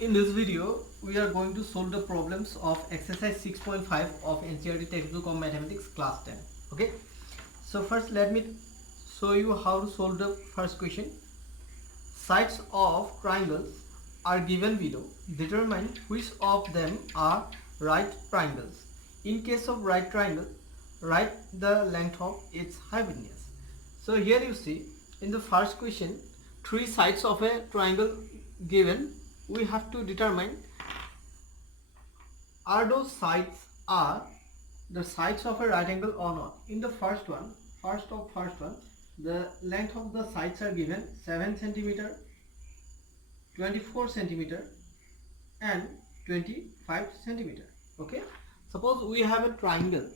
In this video, we are going to solve the problems of exercise 6.5 of NCERT textbook of mathematics class 10. Okay, so first let me show you how to solve the first question. Sides of triangles are given below. Determine which of them are right triangles. In case of right triangle, write the length of its hypotenuse. So here you see in the first question, three sides of a triangle given. We have to determine are those sides are the sides of a right angle or not. In the first one, the length of the sides are given 7 centimeter, 24 centimeter and 25 centimeter. Okay, suppose we have a triangle.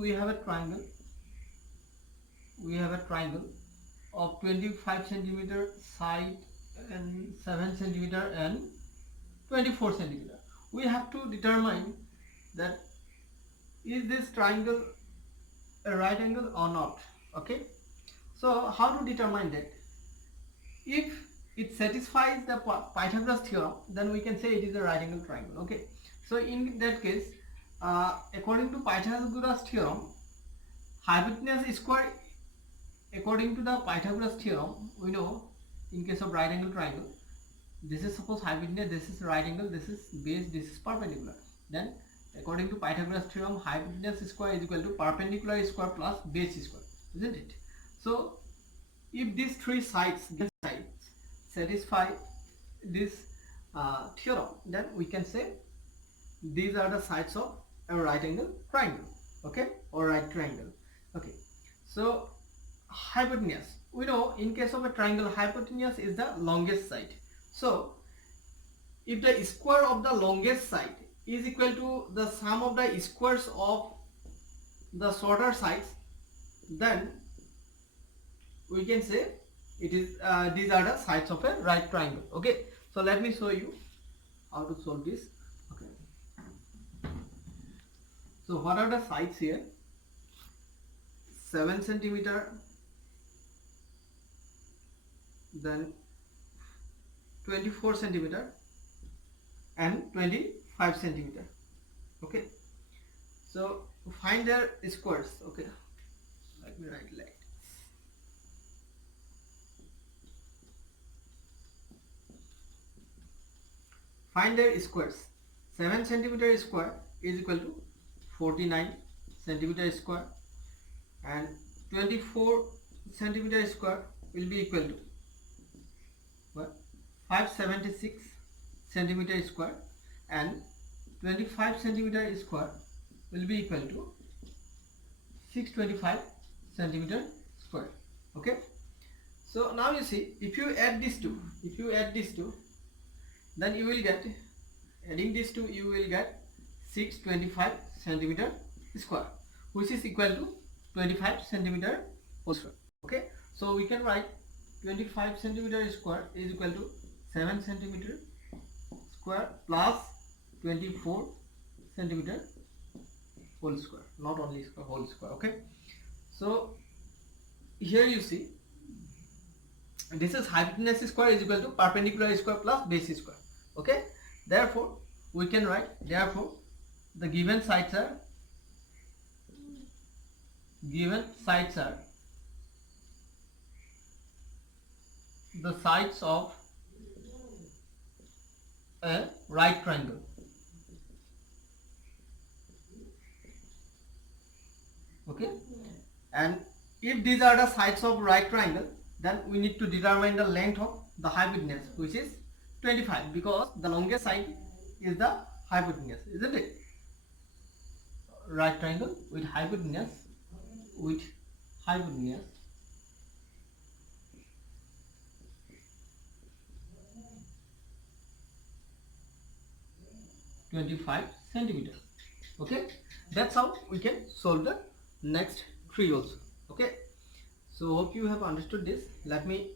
We have a triangle of 25 centimeter side and 7 centimeter and 24 centimeter. We have to determine that is this triangle a right angle or not. Okay, so how to determine that? If it satisfies the Pythagoras theorem, then we can say it is a right angle triangle. Okay, so in that case, according to Pythagoras theorem, hypotenuse square, according to the Pythagoras theorem, we know in case of right angle triangle, this is suppose hypotenuse, this is right angle, this is base, this is perpendicular. Then according to Pythagoras theorem, hypotenuse square is equal to perpendicular square plus base square, isn't it? So if these three sides satisfy this theorem, then we can say these are the sides of a right angle triangle. Okay, or right triangle. Okay, so hypotenuse, we know in case of a triangle, hypotenuse is the longest side. So if the square of the longest side is equal to the sum of the squares of the shorter sides, then we can say it is these are the sides of a right triangle. Okay, so let me show you how to solve this. Okay, so what are the sides here? 7 centimeter, then 24 centimeter and 25 centimeter. Okay, so find their squares. Okay, let me write like find their squares. 7 centimeter square is equal to 49 centimeter square and 24 centimeter square will be equal to what? 576 centimeter square and 25 centimeter square will be equal to 625 centimeter square. Okay, so now you see, if you add these two, then you will get, adding these two, you will get 625 centimeter square, which is equal to 25 centimeter whole square. Okay, so we can write 25 centimeter square is equal to 7 centimeter square plus 24 centimeter whole square, not only square, whole square. Okay, so here you see, this is hypotenuse square is equal to perpendicular square plus base square. Okay, therefore we can write, therefore the given sides are the sides of a right triangle. Okay, and if these are the sides of right triangle, then we need to determine the length of the hypotenuse, which is 25, because the longest side is the hypotenuse, isn't it? Right triangle with hypotenuse 25 centimeter. Okay, that's how we can solve the next three also. Okay, so hope you have understood this. Let me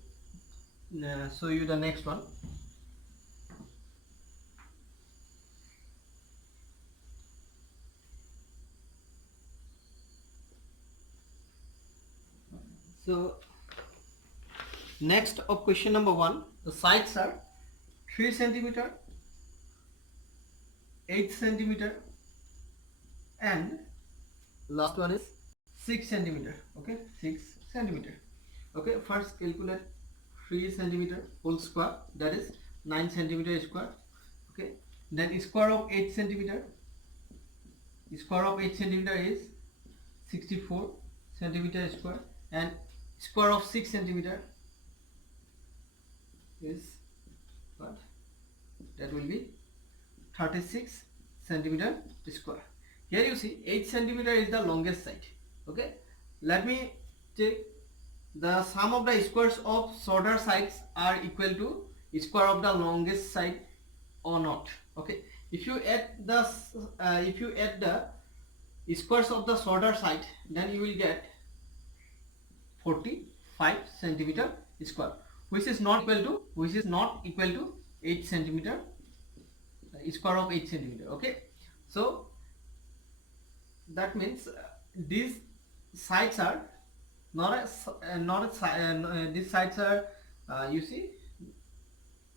show you the next one. So next of question number 1, the sides are 3 centimeter, 8 centimeter and last one is 6 centimeter. Okay, 6 centimeter. Okay, first calculate 3 centimeter whole square, that is 9 centimeter square. Okay, then square of 8 centimeter, square of 8 centimeter is 64 centimeter square, and square of 6 centimeter is what? That will be 36 centimeter square. Here you see 8 centimeter is the longest side. Okay, let me take the sum of the squares of shorter sides are equal to square of the longest side or not. Okay, if you add the squares of the shorter side, then you will get 45 centimeter square, which is not equal to 8 centimeter, square of 8 centimeter. Okay, so that means these sides are these sides are you see,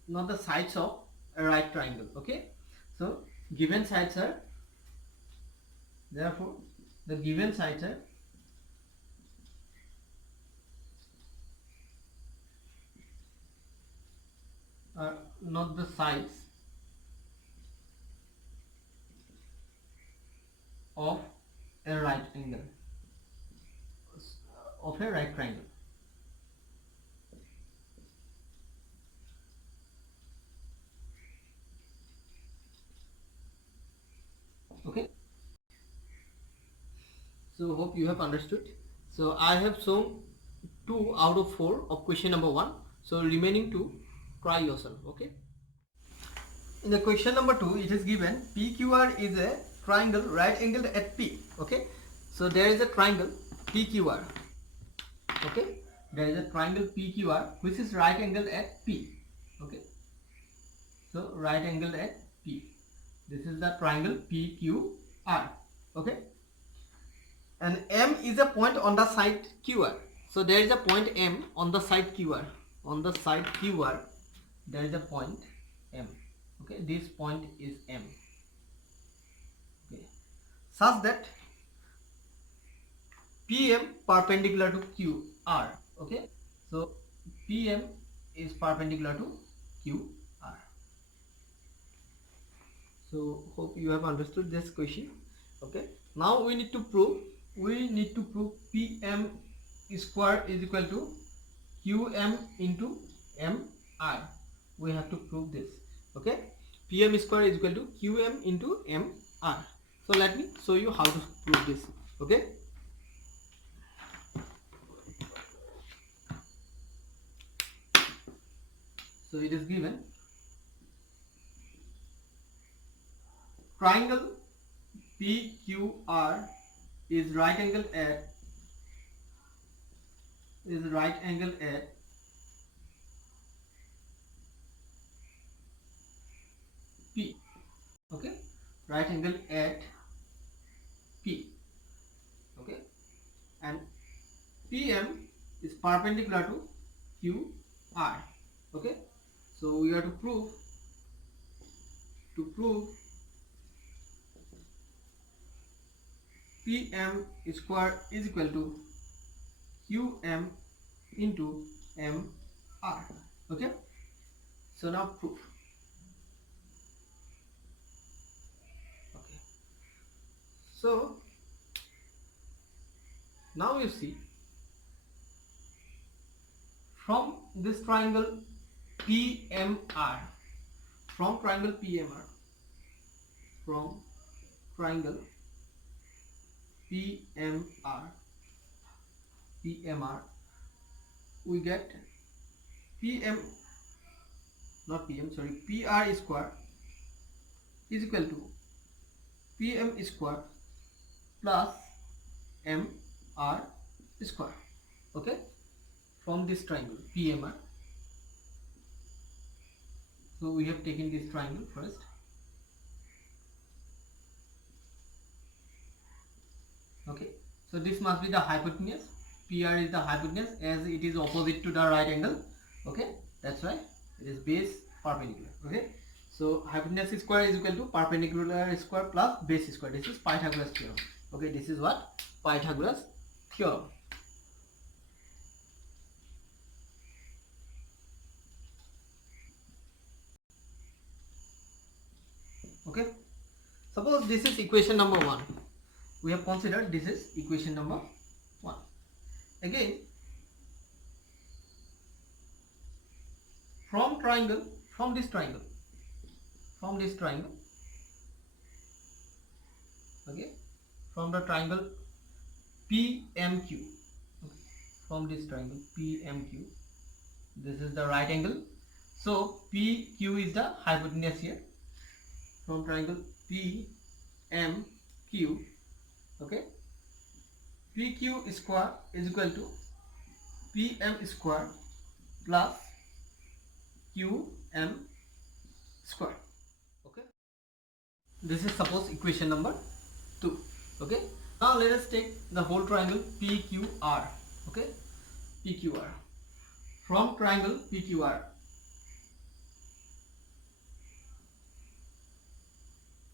not the sides of a right triangle. Okay, so given sides are, therefore the given sides are not the sides of a right angle, of a right triangle. Okay, so hope you have understood. So I have shown 2 out of 4 of question number 1. So remaining 2, try yourself. Okay, in the question number 2, it is given PQR is a triangle right angled at P. Okay, so there is a triangle PQR. Okay, there is a triangle PQR which is right angled at P. Okay, so right angled at P. This is the triangle PQR. Okay, and M is a point on the side QR. So there is a point M on the side QR. On the side QR, there is a point M. Okay, this point is M. Okay, such that PM perpendicular to QR. Okay, so PM is perpendicular to QR. So hope you have understood this question. Okay, now we need to prove PM square is equal to QM into MR. We have to prove this. Okay, PM square is equal to QM into MR. So let me show you how to prove this. Okay, so it is given triangle PQR is right angle at P. Okay, right angle at P. Okay, and PM is perpendicular to QR. Okay, so we have to prove PM square is equal to QM into MR. Okay, so now proof. Okay, so now you see, from this triangle PMR, from triangle PMR, we get PR square is equal to PM square plus MR square. Okay, from this triangle PMR. So we have taken this triangle first. Okay, so this must be the hypotenuse. PR is the hypotenuse as it is opposite to the right angle. Okay, that's why it is base perpendicular. Okay, So hypotenuse square is equal to perpendicular square plus base square. This is Pythagoras theorem. Okay, this is what? Pythagoras theorem. Okay, suppose this is equation number 1. We have considered this is equation number 1. Again, from this triangle, okay, from the triangle PMQ, okay, from this triangle PMQ, this is the right angle. So PQ is the hypotenuse here. From triangle PMQ, okay, PQ square is equal to PM square plus QM square. Okay, this is suppose equation number 2. Okay, now let us take the whole triangle PQR. Okay, PQR. From triangle PQR,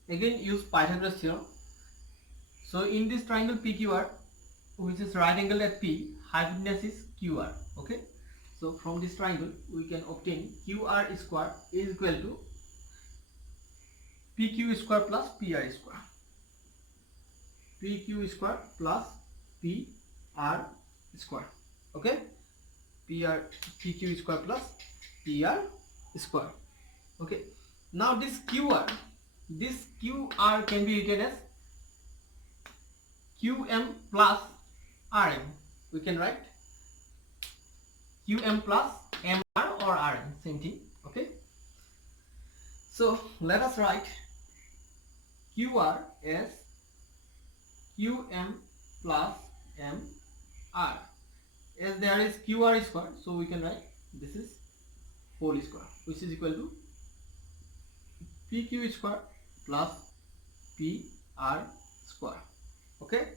again use Pythagoras theorem. So in this triangle PQR, which is right angle at P, hypotenuse is QR. Okay, so from this triangle we can obtain QR square is equal to PQ square plus PR square. PQ square plus PR square. Okay, PQ square plus PR square. Okay, now this QR can be written as QM plus RM. We can write QM plus MR or RM, same thing. Okay, so let us write QR as QM plus MR. As there is QR square, so we can write this is whole square, which is equal to PQ square plus PR square. Okay,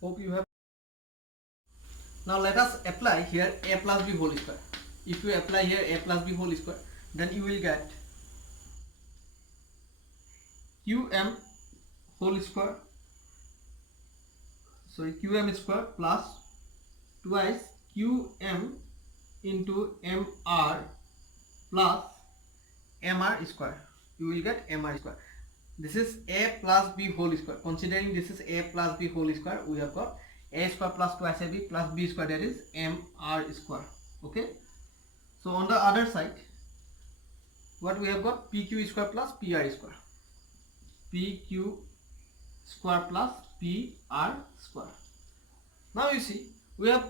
hope you have. Now let us apply here a plus b whole square. If you apply here a plus b whole square, then you will get QM whole square, QM square plus twice QM into MR plus MR square. You will get MR square. This is a plus b whole square. Considering this is a plus b whole square, we have got a square plus twice ab plus b square, that is MR square. Okay, so on the other side, what we have got? PQ square plus PR square. PQ square plus PR square. Now you see, we have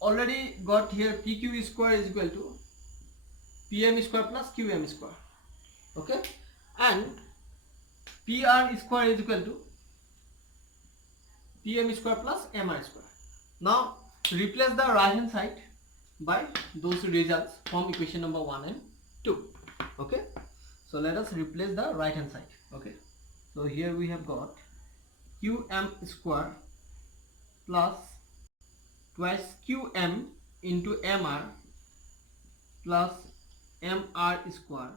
already got here PQ square is equal to PM square plus QM square. Okay, and PR square is equal to PM square plus MR square. Now replace the right hand side by those results from equation number 1 and 2. Okay, so let us replace the right hand side. Okay, so here we have got QM square plus twice QM into MR plus MR square.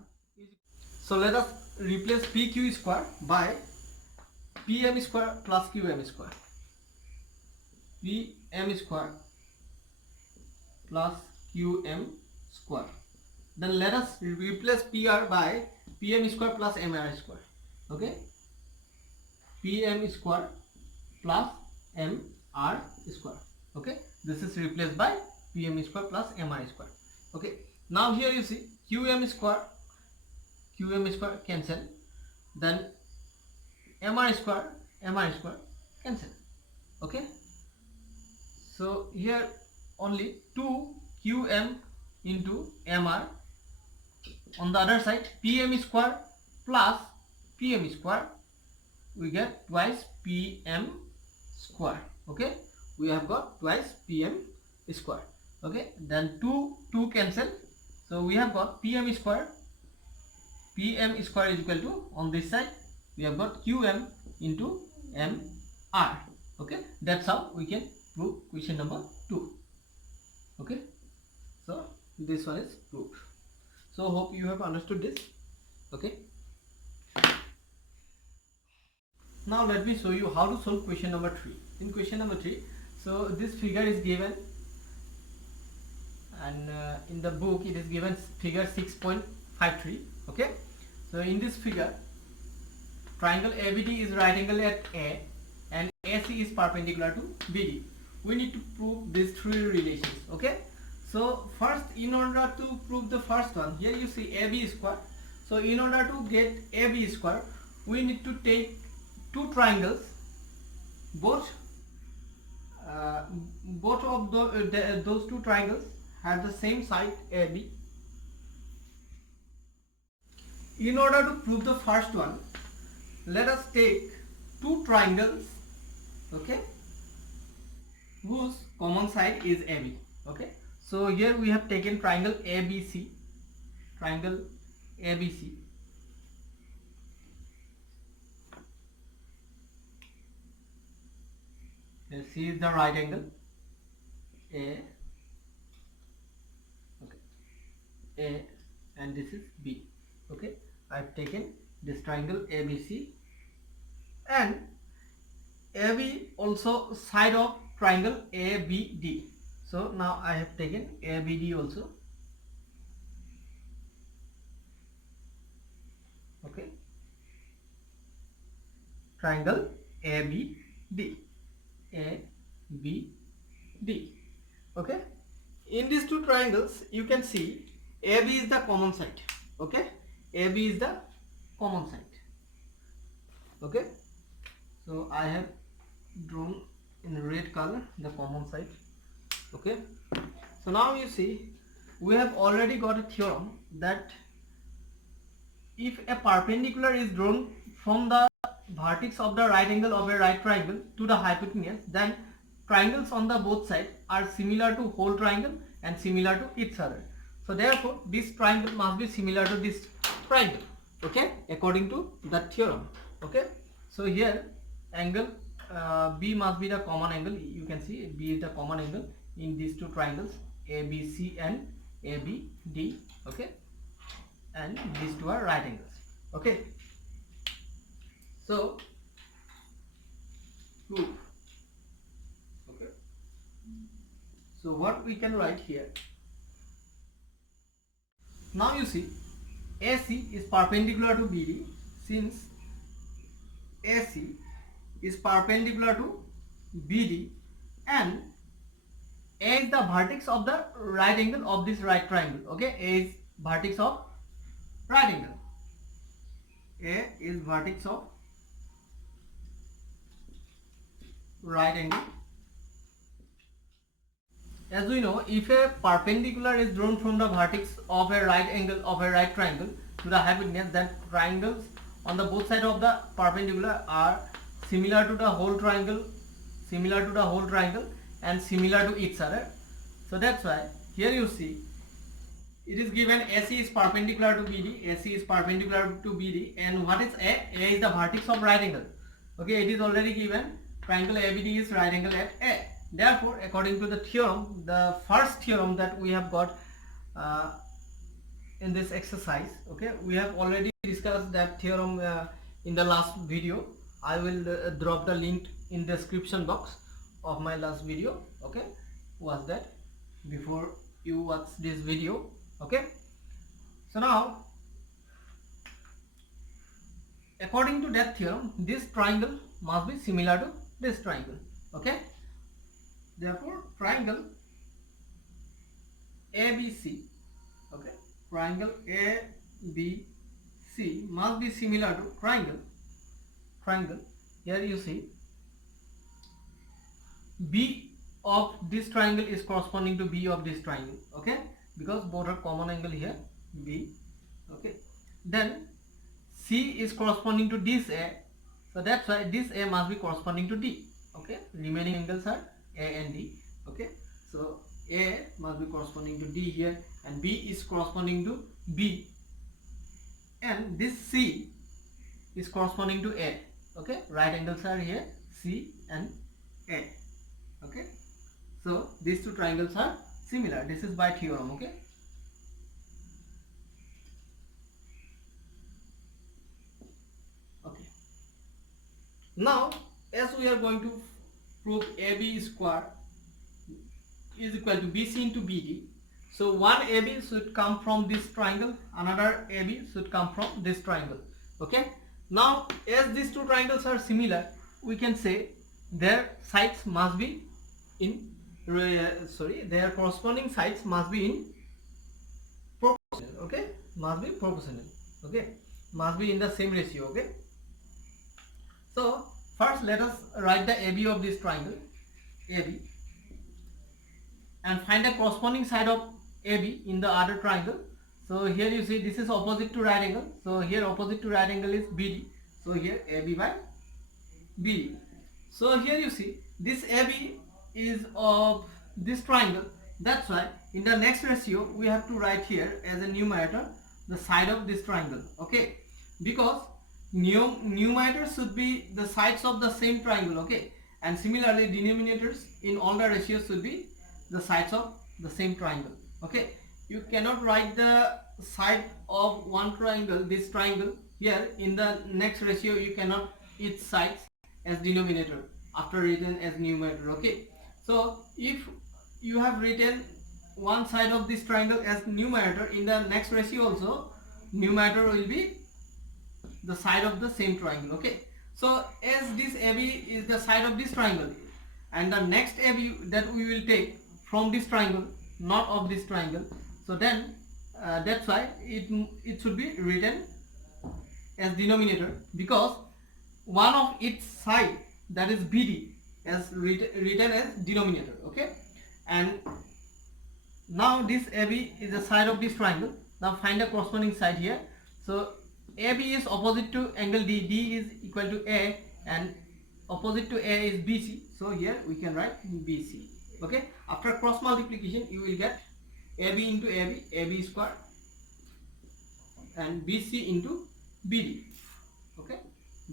So let us replace PQ square by PM square plus QM square. PM square plus QM square. Then let us replace PR by PM square plus MR square. Okay, PM square plus MR square. Okay, this is replaced by PM square plus MR square. Okay, now here you see QM square cancel, then MR square cancel. Okay, so here only 2 QM into MR. On the other side, PM square plus PM square, we get twice PM square. Okay, we have got twice PM square. Okay, then 2 cancel, so we have got PM square is equal to, on this side we have got QM into MR. Okay, that's how we can prove question number 2. Okay, so this one is proved. So hope you have understood this. Okay, now let me show you how to solve question number 3. In question number 3, so this figure is given, and in the book it is given figure 6.53. okay, so in this figure, triangle ABD is right angle at A and AC is perpendicular to BD. We need to prove these three relations. Okay, so first, in order to prove the first one, here you see AB square. So in order to get AB square, we need to take two triangles, both of those two triangles have the same side AB. In order to prove the first one, let us take two triangles, okay, whose common side is AB. Okay, so here we have taken triangle ABC, triangle ABC. C is the right angle A, okay, A, and this is B. Okay, I have taken this triangle ABC, and AB also side of triangle ABD. So now I have taken ABD also. Okay, triangle ABD, ABD. Okay, in these two triangles you can see AB is the common side. Okay, AB is the common side. Okay, so I have drawn in red color the common side. Okay, so now you see we have already got a theorem that if a perpendicular is drawn from the vertex of the right angle of a right triangle to the hypotenuse, then triangles on the both sides are similar to whole triangle and similar to each other. So therefore this triangle must be similar to this triangle. Okay, according to the theorem. Okay, so here angle B must be the common angle. You can see B is the common angle in these two triangles ABC and ABD. Okay, and these two are right angles. Okay, so proof. Okay, so what we can write here, now you see AC is perpendicular to BD. Since AC is perpendicular to BD and A is the vertex of the right angle of this right triangle. Okay, A is vertex of right angle. A is vertex of right angle. As we know, if a perpendicular is drawn from the vertex of a right angle of a right triangle to the hypotenuse, then triangles on the both sides of the perpendicular are similar to the whole triangle, and similar to each other. So that's why here you see it is given AC is perpendicular to BD, AC is perpendicular to BD, and what is A? A is the vertex of right angle. Okay, it is already given triangle ABD is right angle at A. Therefore, according to the theorem, the first theorem that we have got in this exercise, okay, we have already discussed that theorem in the last video. I will drop the link in the description box of my last video. Okay, watch that before you watch this video. Okay, so now according to that theorem, this triangle must be similar to this triangle. Okay, therefore triangle ABC, okay, triangle ABC must be similar to triangle here you see B of this triangle is corresponding to B of this triangle. Okay, because both are common angle here, B. Okay, then C is corresponding to this A, so that's why this A must be corresponding to D. Okay, remaining angles are A and D. Okay, so A must be corresponding to D here, and B is corresponding to B, and this C is corresponding to A. Okay, right angles are here, C and A. Okay, so these two triangles are similar. This is by theorem. Okay, Now as we are going to prove AB square is equal to BC into BD, so one AB should come from this triangle, another AB should come from this triangle. Okay, now as these two triangles are similar, we can say their sides must be in their corresponding sides must be in proportional. Okay, must be proportional. Okay, must be in the same ratio. Okay, so first let us write the AB of this triangle, AB, and find the corresponding side of AB in the other triangle. So here you see this is opposite to right angle. So here opposite to right angle is BD. So here AB by BD. So here you see this AB is of this triangle. That's why in the next ratio we have to write here as a numerator the side of this triangle. Okay, because numerator should be the sides of the same triangle. Okay, and similarly denominators in all the ratios should be the sides of the same triangle. Okay, you cannot write the side of one triangle, this triangle, here in the next ratio. You cannot its sides as denominator after written as numerator. Okay, so if you have written one side of this triangle as numerator, in the next ratio also numerator will be the side of the same triangle. Okay, so as this AB is the side of this triangle, and the next AB that we will take from this triangle, not of this triangle, so then that's why it should be written as denominator, because one of its side, that is BD, as written as denominator. Okay, and now this AB is the side of this triangle. Now find the corresponding side here. So AB is opposite to angle D, D is equal to A, and opposite to A is BC. So here we can write BC. Okay, after cross multiplication you will get AB into AB, AB square, and BC into BD. Okay,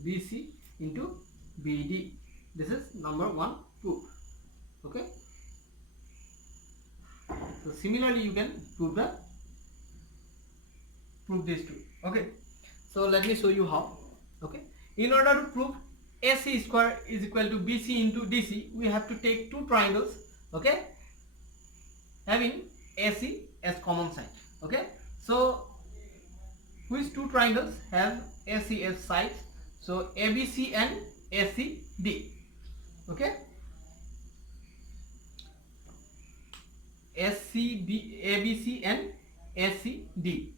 BC into BD. This is number one proof. Okay, so similarly you can prove these two. Okay, so let me show you how. Okay, in order to prove AC square is equal to BC into DC, we have to take two triangles. Okay, having AC as common side. Okay, so which two triangles have AC as sides? So ABC and ACD. Okay, ABC and ACD.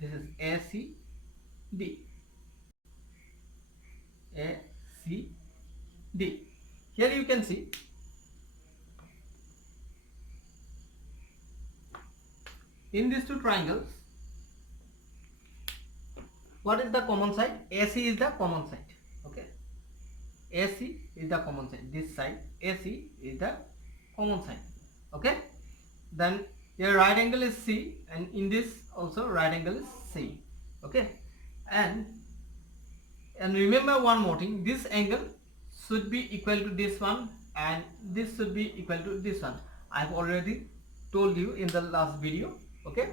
This is ACD. ACD. Here you can see in these two triangles, what is the common side? AC is the common side. Okay, AC is the common side. This side AC is the common side. Okay, then your right angle is C, and in this also right angle is C. Okay, and remember one more thing, this angle should be equal to this one, and this should be equal to this one. I have already told you in the last video. Okay,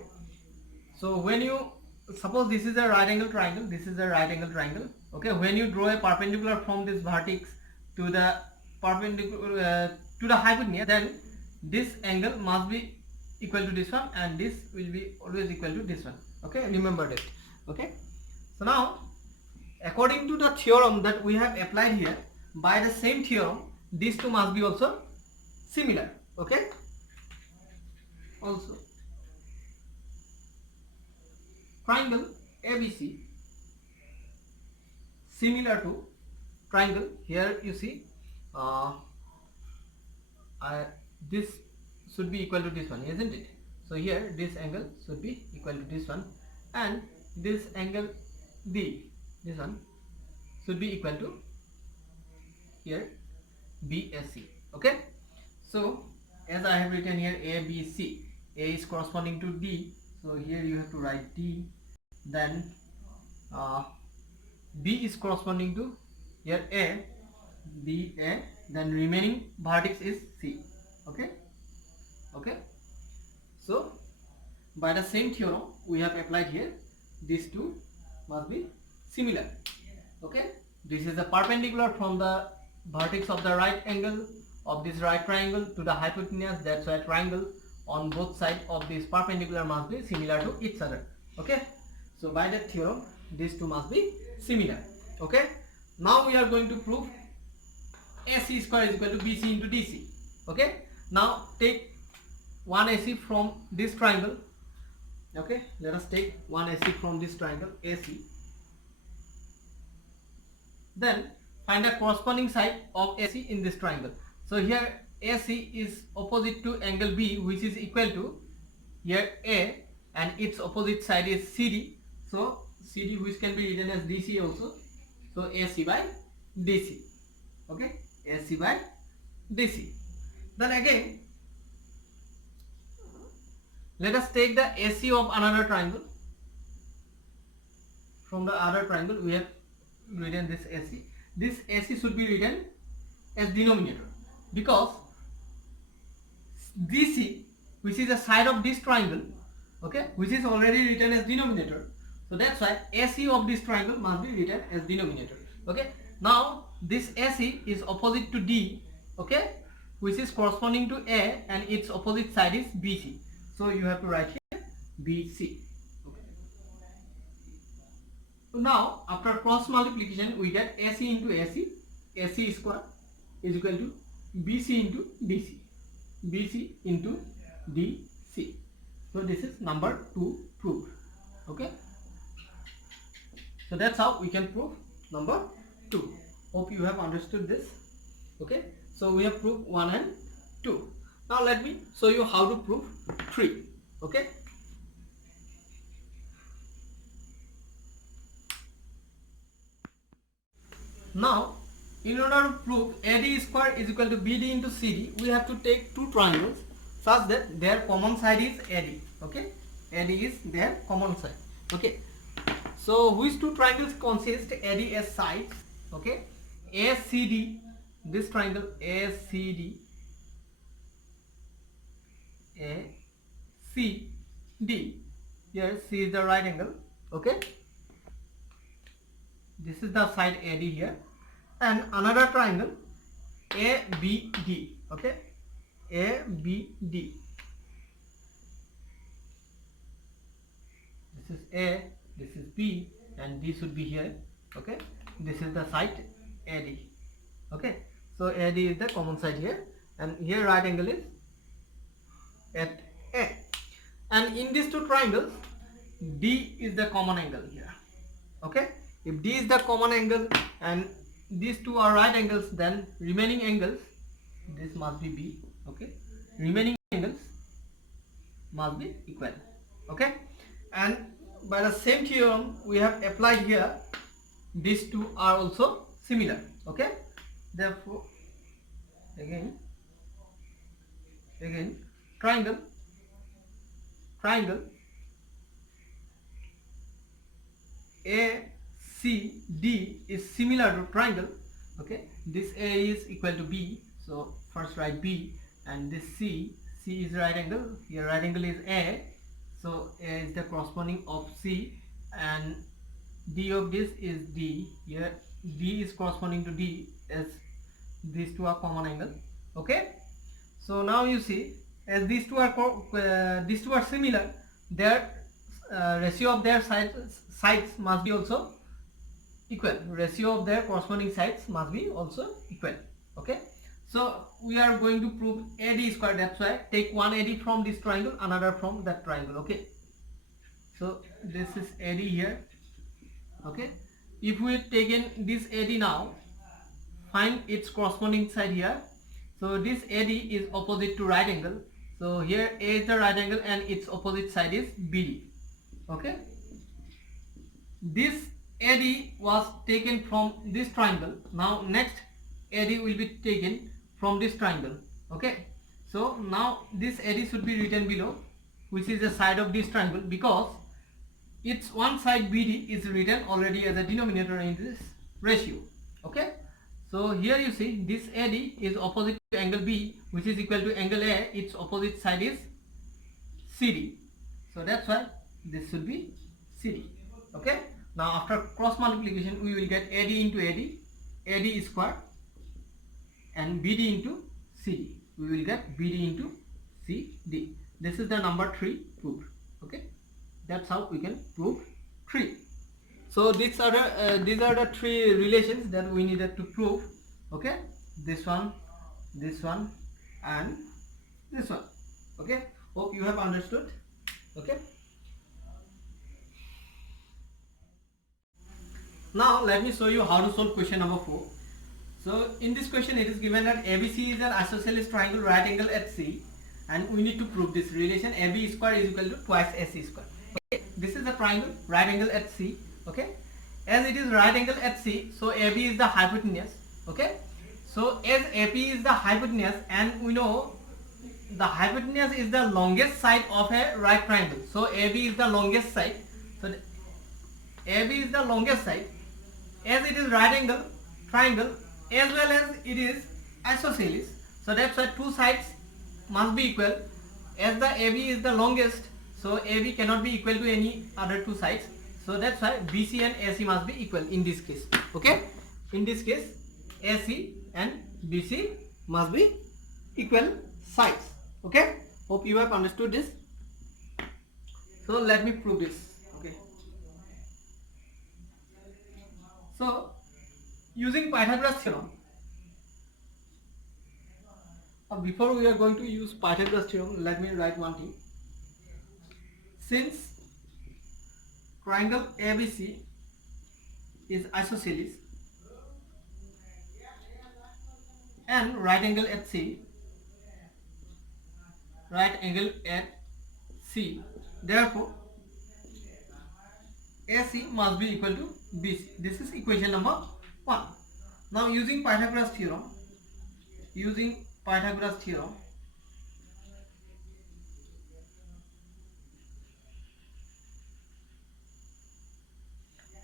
so when you suppose this is a right angle triangle, this is a right angle triangle. Okay, when you draw a perpendicular from this vertex to the perpendicular to the hypotenuse, then this angle must be equal to this one, and this will be always equal to this one. Okay, remember that. Okay, so now according to the theorem that we have applied here, by the same theorem these two must be also similar. Okay, also triangle ABC similar to triangle, here you see this should be equal to this one, isn't it? So here this angle should be equal to this one, and this angle D, this one, should be equal to here BAC. Okay, so as I have written here ABC, A is corresponding to D, so here you have to write D, then B is corresponding to here A, B, A, then remaining vertex is C. Okay, okay, so by the same theorem we have applied here, these two must be similar. Okay, This is the perpendicular from the vertex of the right angle of this right triangle to the hypotenuse. That's why triangle on both sides of this perpendicular must be similar to each other. Okay, so by that theorem these two must be similar. Okay, now we are going to prove AC square is equal to BC into DC. Okay, now take one AC from this triangle. Okay, let us take one AC from this triangle AC. Then find the corresponding side of AC in this triangle. So here AC is opposite to angle B, which is equal to here A, and its opposite side is CD. So CD, which can be written as DC also. So AC by DC. Okay, AC by DC. Then again, let us take the AC of another triangle. From the other triangle we have written this AC. This AC should be written as denominator, because DC, which is the side of this triangle, okay, which is already written as denominator. So that's why AC of this triangle must be written as denominator. Okay, now this AC is opposite to D, okay, which is corresponding to A, and its opposite side is BC. So you have to write here BC. Okay. So now after cross multiplication we get AC into AC, AC square is equal to BC into DC, BC into DC. So this is number 2 proved. Okay. So that's how we can prove number 2. Hope you have understood this. Okay. So we have proved 1 and 2. Now let me show you how to prove 3. Okay. Now in order to prove AD square is equal to BD into CD, we have to take two triangles such that their common side is AD. Okay, AD is their common side. Okay, so which two triangles consist AD as sides? Okay, ACD, this triangle ACD, ACD, here C is the right angle. Okay, this is the side AD here, and another triangle ABD. Okay, ABD, this is A, this is B, and D should be here. Okay, this is the side AD. Okay, so AD is the common side here, and here right angle is at A, and in these two triangles D is the common angle here. Okay, if D is the common angle and these two are right angles, then remaining angles, this must be B. Okay, remaining angles must be equal. Okay, and by the same theorem we have applied here, these two are also similar. Okay, therefore again triangle ACD is similar to triangle. Okay, this A is equal to B, so first write B, and this C is right angle, here right angle is A, so A is the corresponding of C, and D of this is D, here D is corresponding to D, as these two are common angle. Okay, so now you see, as these two are similar, their ratio of their sides must be also equal. Ratio of their corresponding sides must be also equal. Okay, so we are going to prove AD square. That's why take one AD from this triangle, another from that triangle. Okay, so this is AD here. Okay, if we take in this AD now, find its corresponding side here. So this AD is opposite to right angle, so here A is the right angle and its opposite side is BD. Okay, this AD was taken from this triangle. Now next AD will be taken from this triangle. Okay, so now this AD should be written below, which is the side of this triangle, because its one side BD is written already as a denominator in this ratio. Okay, so here you see this AD is opposite to angle B, which is equal to angle A, its opposite side is CD, so that's why this should be CD. Okay, Now after cross multiplication we will get AD into AD square, and BD into CD. We will get BD into CD. This is the number 3 proved. Okay, that's how we can prove 3. So these are the 3 relations that we needed to prove. Okay, this one, and this one. Okay, hope you have understood. Okay, now let me show you how to solve question number 4. So in this question it is given that ABC is an isosceles triangle right angle at C, and we need to prove this relation AB square is equal to twice AC square. Okay, this is a triangle right angle at C. Okay, as it is right angle at C, so AB is the hypotenuse. Okay, so as AP is the hypotenuse, and we know the hypotenuse is the longest side of a right triangle, so AB is the longest side. So AB is the longest side, as it is right angle triangle as well as it is isosceles, so that's why two sides must be equal. As the AB is the longest, so AB cannot be equal to any other two sides, so that's why BC and AC must be equal in this case. Okay, in this case AC and BC must be equal sides. Okay, hope you have understood this. So let me prove this. Okay, so using Pythagoras theorem, before we are going to use Pythagoras theorem, let me write one thing. Since triangle ABC is isosceles and right angle at C, therefore AC must be equal to BC. This is equation number 1. Now using Pythagoras theorem,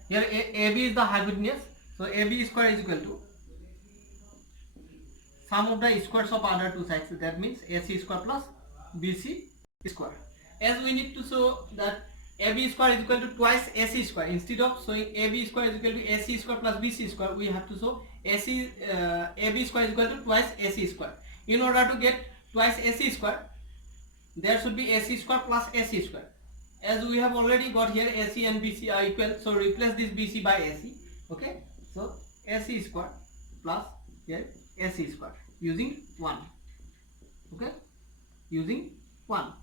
here AB is the hypotenuse, so AB square is equal to sum of the squares of other two sides, that means AC square plus BC square. As we need to show that AB square is equal to twice AC square, instead of showing AB square is equal to AC square plus BC square, we have to show AB square is equal to twice AC square. In order to get twice AC square, there should be AC square plus AC square. As we have already got here AC and BC are equal, so replace this BC by AC. Okay, so AC square plus here AC square using 1. Okay, using 1.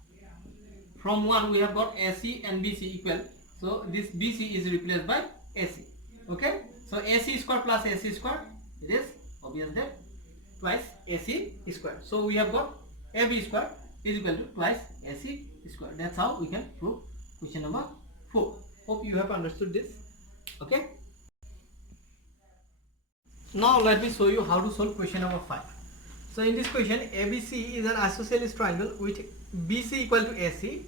From 1 we have got AC and BC equal, so this BC is replaced by AC. Okay, so AC square plus AC square, it is obvious that twice AC square. So we have got AB square is equal to twice AC square. That's how we can prove question number 4. Hope you have understood this. Okay, now let me show you how to solve question number 5. So in this question, ABC is an isosceles triangle with BC equal to AC.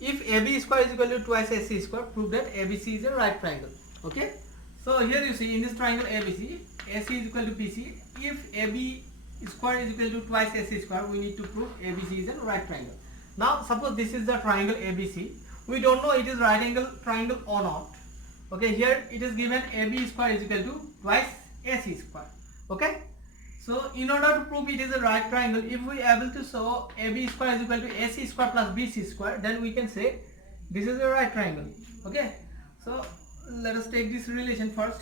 If AB square is equal to twice AC square, prove that ABC is a right triangle. Okay, so here you see in this triangle ABC, AC is equal to BC. If AB square is equal to twice AC square, we need to prove ABC is a right triangle. Now suppose this is the triangle ABC. We don't know it is right angle triangle or not. Okay, here it is given AB square is equal to twice AC square. Okay, so in order to prove it is a right triangle, if we are able to show AB square is equal to AC square plus BC square, then we can say this is a right triangle. Okay, so let us take this relation first.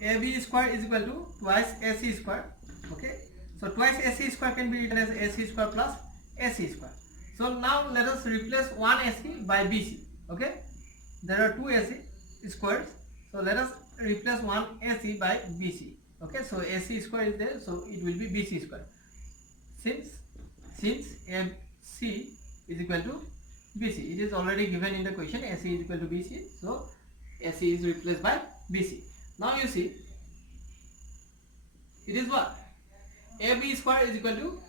AB square is equal to twice AC square. Okay, so twice AC square can be written as AC square plus AC square. So now let us replace one AC by BC. Okay, there are two AC squares, so let us replace one AC by BC. Okay, so AC square is there, so it will be BC square. Since AC is equal to BC, it is already given in the question, AC is equal to BC, so AC is replaced by BC. Now you see, it is what? AB square is equal to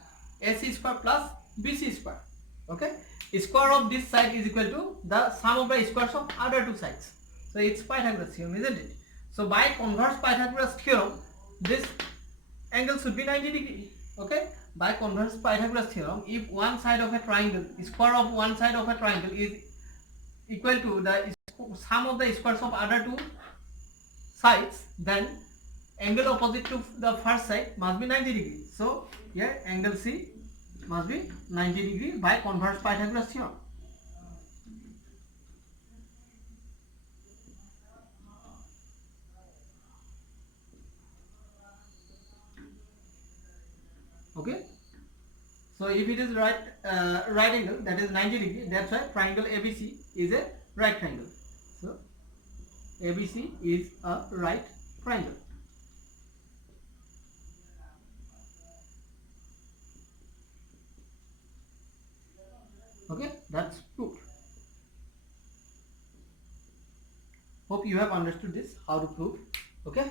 AC square plus BC square. Okay, square of this side is equal to the sum of the squares of other two sides. So it's Pythagoras theorem, isn't it? So by converse Pythagoras theorem, this angle should be 90 degree. Okay, by converse Pythagoras theorem, if one side of a triangle, square of one side of a triangle is equal to the sum of the squares of other two sides, then angle opposite to the first side must be 90 degree. So here angle C must be 90 degree by converse Pythagoras theorem. Okay. So if it is right angle, that is 90 degree, that's why triangle ABC is a right triangle. So ABC is a right triangle. Okay, that's proved. Hope you have understood this, how to prove. Okay.